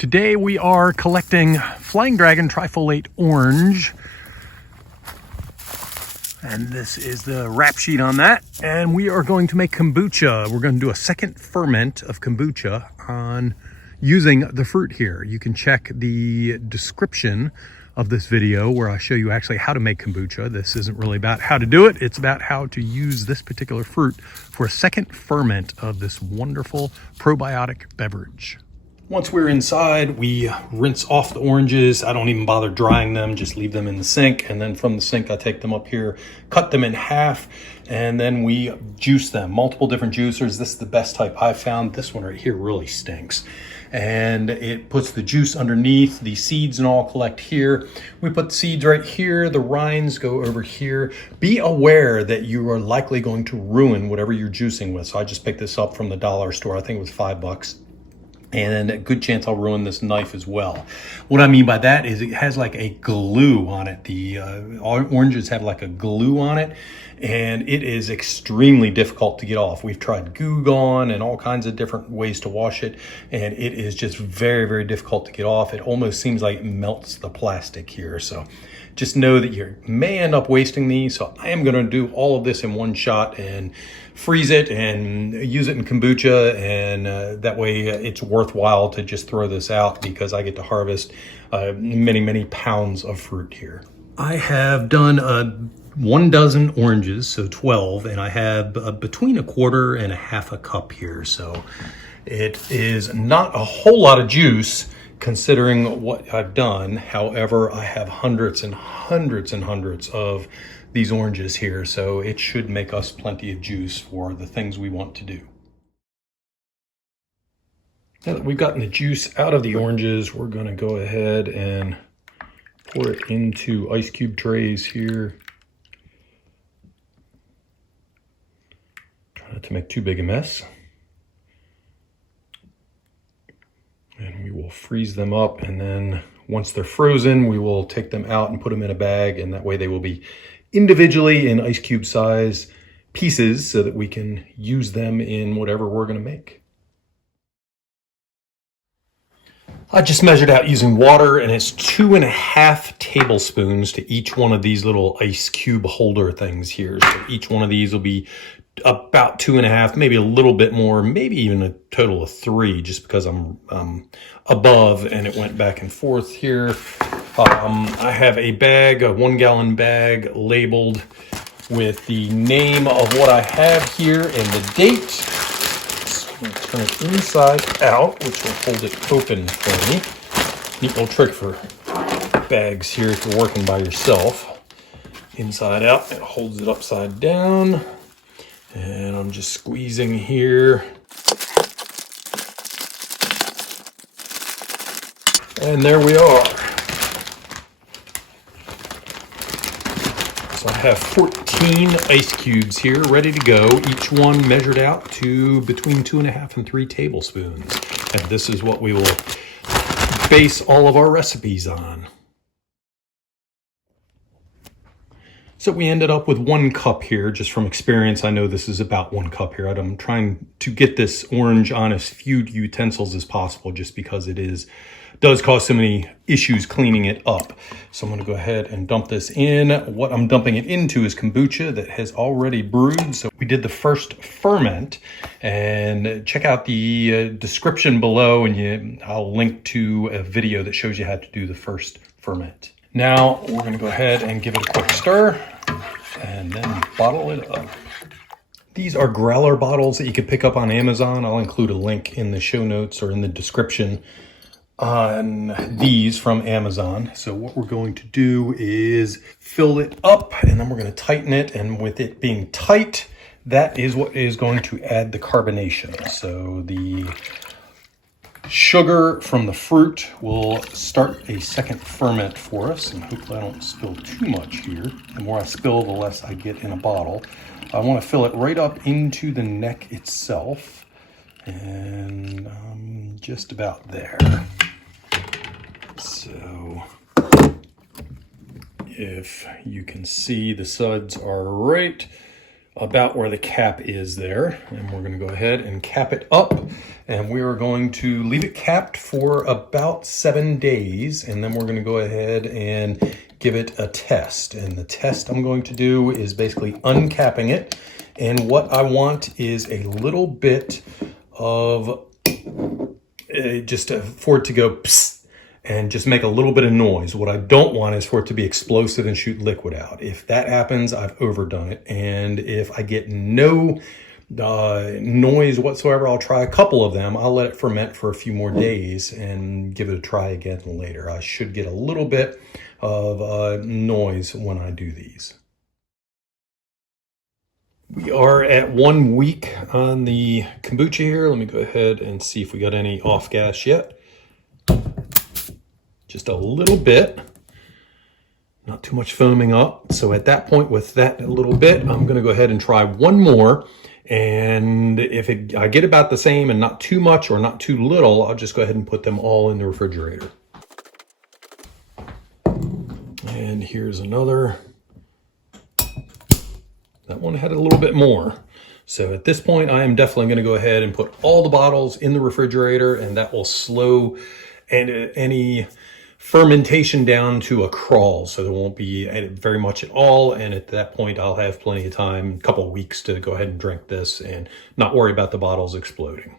Today we are collecting Flying Dragon Trifolate Orange. And this is the wrap sheet on that. And we are going to make kombucha. We're going to do a second ferment of kombucha on using the fruit here. You can check the description of this video where I show you actually how to make kombucha. This isn't really about how to do it. It's about how to use this particular fruit for a second ferment of this wonderful probiotic beverage. Once we're inside, we rinse off the oranges. I don't even bother drying them, just leave them in the sink. And then from the sink, I take them up here, cut them in half, and then we juice them. Multiple different juicers. This is the best type I've found. This one right here really stinks. And it puts the juice underneath. The seeds and all collect here. We put the seeds right here. The rinds go over here. Be aware that you are likely going to ruin whatever you're juicing with. So I just picked this up from the dollar store. I think it was $5. And a good chance I'll ruin this knife as well. What I mean by that is it has like a glue on it. The oranges have like a glue on it, and it is extremely difficult to get off. We've tried Goo Gone and all kinds of different ways to wash it, and it is just very, very difficult to get off. It almost seems like it melts the plastic here. So just know that you may end up wasting these. So I am gonna do all of this in one shot and freeze it and use it in kombucha, and that way it's worthwhile to just throw this out because I get to harvest many, many pounds of fruit here. I have done 1 dozen oranges, so 12, and I have between a quarter and a half a cup here. So it is not a whole lot of juice considering what I've done. However, I have hundreds and hundreds and hundreds of these oranges here, so it should make us plenty of juice for the things we want to do. Now that we've gotten the juice out of the oranges, we're going to go ahead and pour it into ice cube trays here. Try not to make too big a mess. And we will freeze them up, and then once they're frozen, we will take them out and put them in a bag, and that way they will be individually in ice cube size pieces so that we can use them in whatever we're going to make. I just measured out using water, and it's 2.5 tablespoons to each one of these little ice cube holder things here. So each one of these will be about 2.5, maybe a little bit more, maybe even a total of 3, just because I'm above and it went back and forth here. I have a bag, a 1-gallon bag, labeled with the name of what I have here and the date. So I'm going to turn it inside out, which will hold it open for me. Neat little trick for bags here if you're working by yourself. Inside out, it holds it upside down. And I'm just squeezing here. And there we are. So I have 14 ice cubes here ready to go, each one measured out to between 2.5 and 3 tablespoons. And this is what we will base all of our recipes on. So we ended up with 1 cup here. Just from experience, I know this is about 1 cup here. I'm trying to get this orange on as few utensils as possible just because it does cause so many issues cleaning it up. So I'm going to go ahead and dump this in. What I'm dumping it into is kombucha that has already brewed. So we did the first ferment, and check out the description below, and I'll link to a video that shows you how to do the first ferment. Now we're going to go ahead and give it a quick stir and then bottle it up. These are growler bottles that you can pick up on Amazon. I'll include a link in the show notes or in the description on these from Amazon. So what we're going to do is fill it up, and then we're going to tighten it. And with it being tight, that is what is going to add the carbonation. So the sugar from the fruit will start a second ferment for us, and hopefully I don't spill too much here. The more I spill, the less I get in a bottle. I want to fill it right up into the neck itself, and just about there. So if you can see, the suds are right about where the cap is there. And we're going to go ahead and cap it up. And we are going to leave it capped for about 7 days. And then we're going to go ahead and give it a test. And the test I'm going to do is basically uncapping it. And what I want is a little bit of for it to go psst, and just make a little bit of noise. What I don't want is for it to be explosive and shoot liquid out. If that happens, I've overdone it. And if I get no noise whatsoever, I'll try a couple of them. I'll let it ferment for a few more days and give it a try again later. I should get a little bit of noise when I do these. We are at 1 week on the kombucha here. Let me go ahead and see if we got any off gas yet. Just a little bit, not too much foaming up. So at that point, with that little bit, I'm gonna go ahead and try one more. And if I get about the same and not too much or not too little, I'll just go ahead and put them all in the refrigerator. And here's another. That one had a little bit more. So at this point, I am definitely gonna go ahead and put all the bottles in the refrigerator, and that will slow any fermentation down to a crawl, so there won't be very much at all. And at that point, I'll have plenty of time, a couple of weeks, to go ahead and drink this and not worry about the bottles exploding.